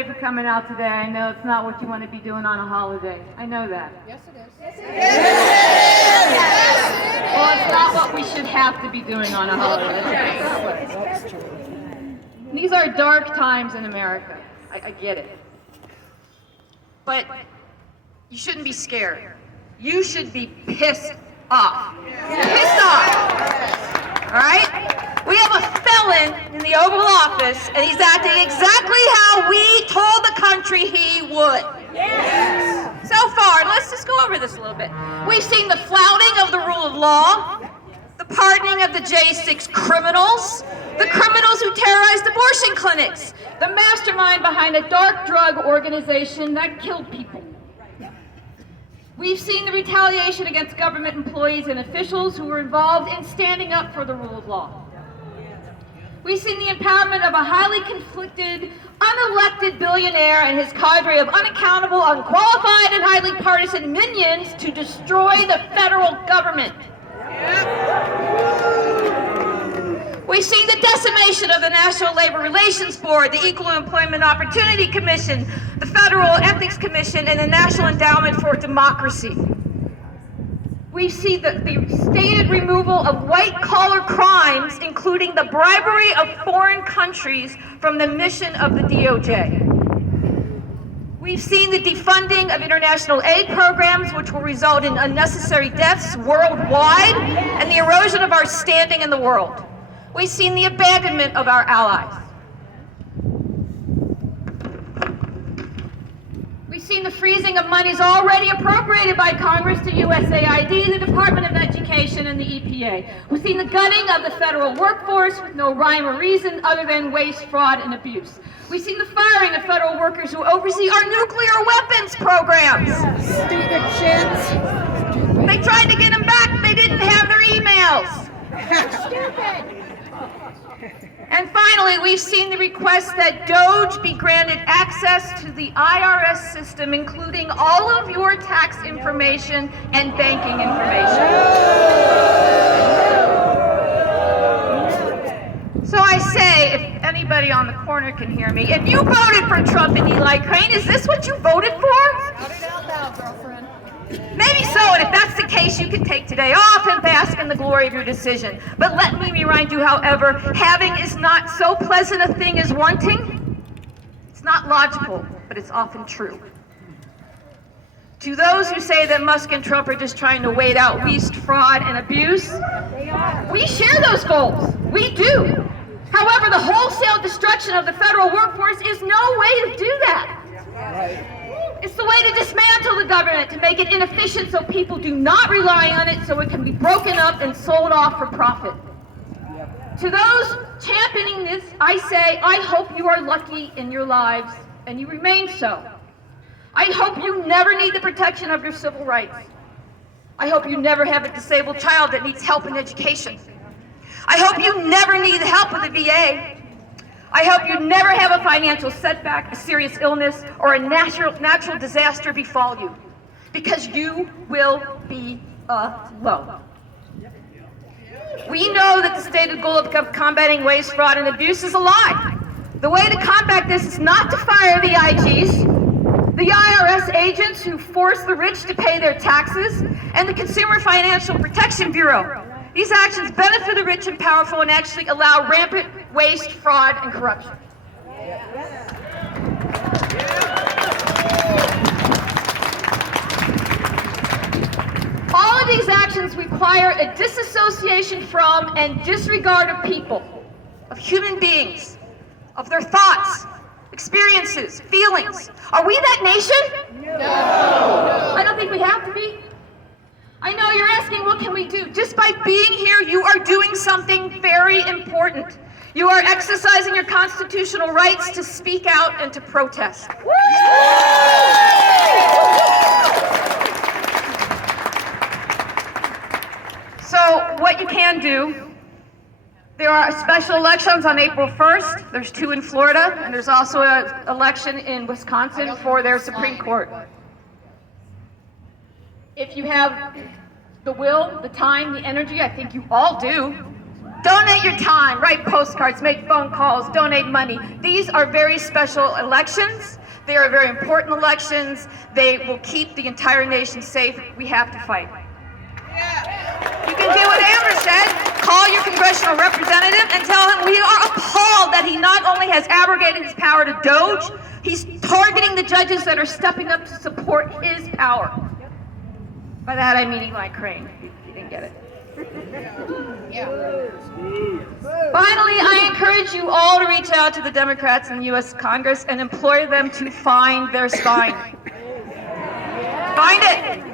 everybody for coming out today. I know it's not what you want to be doing on a holiday. I know that. Yes, it is. Yes, it is. Well, it's not what we should have to be doing on a holiday. These are dark times in America. I get it. But you shouldn't be scared. You should be pissed off. Pissed off. All right? We have a felon in the Oval Office, and he's acting exactly how we told the country he would. Yes. So far, let's just go over this a little bit. We've seen the flouting of the rule of law, the pardoning of the J6 criminals, the criminals who terrorized abortion clinics, the mastermind behind a dark drug organization that killed people. We've seen the retaliation against government employees and officials who were involved in standing up for the rule of law. We've seen the empowerment of a highly conflicted, unelected billionaire and his cadre of unaccountable, unqualified, and highly partisan minions to destroy the federal government. We've seen the decimation of the National Labor Relations Board, the Equal Employment Opportunity Commission, the Federal Ethics Commission, and the National Endowment for Democracy. We see the stated removal of white-collar crimes, including the bribery of foreign countries, from the mission of the DOJ. We've seen the defunding of international aid programs, which will result in unnecessary deaths worldwide and the erosion of our standing in the world. We've seen the abandonment of our allies. We've seen the freezing of monies already appropriated by Congress to USAID, the Department of Education, and the EPA. We've seen the gutting of the federal workforce with no rhyme or reason other than waste, fraud, and abuse. We've seen the firing of federal workers who oversee our nuclear weapons programs. Stupid shits. They tried to get them back, they didn't have their emails. Stupid. And finally, we've seen the request that DOJ be granted access to the IRS system, including all of your tax information and banking information. So I say, if anybody on the corner can hear me, if you voted for Trump and Eli Crane, is this what you voted for? Shout it out loud, girlfriend. Maybe so, and if that's the case, you can take today off and bask in the glory of your decision. But let me remind you, however, having is not so pleasant a thing as wanting. It's not logical, but it's often true. To those who say that Musk and Trump are just trying to wait out waste, fraud, and abuse, we share those goals. We do. However, the wholesale destruction of the federal workforce is no way to do that. Right. It's the way to dismantle the government, to make it inefficient so people do not rely on it, so it can be broken up and sold off for profit. To those championing this, I say, I hope you are lucky in your lives, and you remain so. I hope you never need the protection of your civil rights. I hope you never have a disabled child that needs help in education. I hope you never need help with the VA. I hope you never have a financial setback, a serious illness, or a natural disaster befall you, because you will be alone. We know that the stated goal of combating waste, fraud, and abuse is a lie. The way to combat this is not to fire the IGs, the IRS agents who force the rich to pay their taxes, and the Consumer Financial Protection Bureau. These actions benefit the rich and powerful and actually allow rampant waste, fraud, and corruption. All of these actions require a disassociation from and disregard of people, of human beings, of their thoughts, experiences, feelings. Are we that nation? No. I don't think we have to be. I know you're asking, what can we do? Just by being here, you are doing something very important. You are exercising your constitutional rights to speak out and to protest. So what you can do, there are special elections on April 1st. There's 2 in Florida, and there's also an election in Wisconsin for their Supreme Court. If you have the will, the time, the energy, I think you all do, Donate your time, write postcards, make phone calls, donate money. These are very special elections. They are very important elections. They will keep the entire nation safe. We have to fight. You can do what Amber said. Call your congressional representative and tell him we are appalled that he not only has abrogated his power to Doge, he's targeting the judges that are stepping up to support his power. By that I mean Eli Crane. You didn't get it. Finally, I encourage you all to reach out to the Democrats in the U.S. Congress and implore them to find their spine. Find it.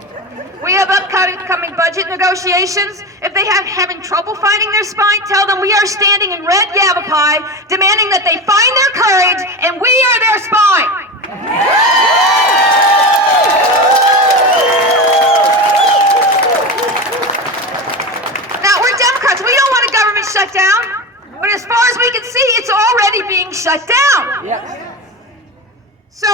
We have upcoming budget negotiations. If they have having trouble finding their spine, tell them we are standing in red Yavapai, demanding that they find their courage, and we are their spine. Now, we're Democrats. We don't want a government shut down, but as far as we can see, it's already being shut down. Yes. So,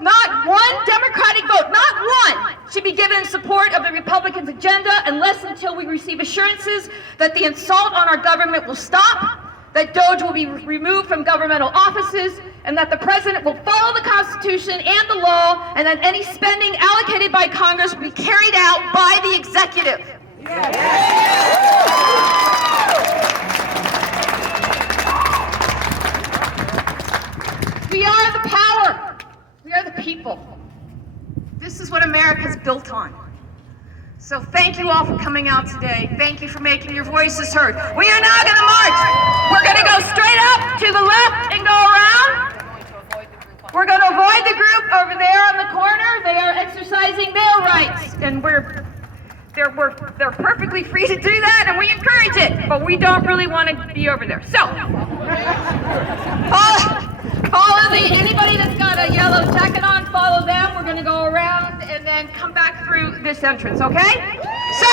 not one Democratic vote, not one, should be given in support of the Republicans' agenda unless until we receive assurances that the assault on our government will stop, that Doge will be removed from governmental offices, and that the President will follow the Constitution and the law, and that any spending allocated by Congress will be carried out by the executive. We are the power. We are the people. This is what America's built on. So thank you all for coming out today. Thank you for making your voices heard. We are now going to march. We're going to go straight up to the left and go around. We're going to avoid the group over there on the corner. They are exercising their rights, and they're perfectly free to do that, and we encourage it, but we don't really want to be over there. So, follow anybody that's got a yellow jacket on, follow them. We're going to go around and then come back through this entrance, okay? So,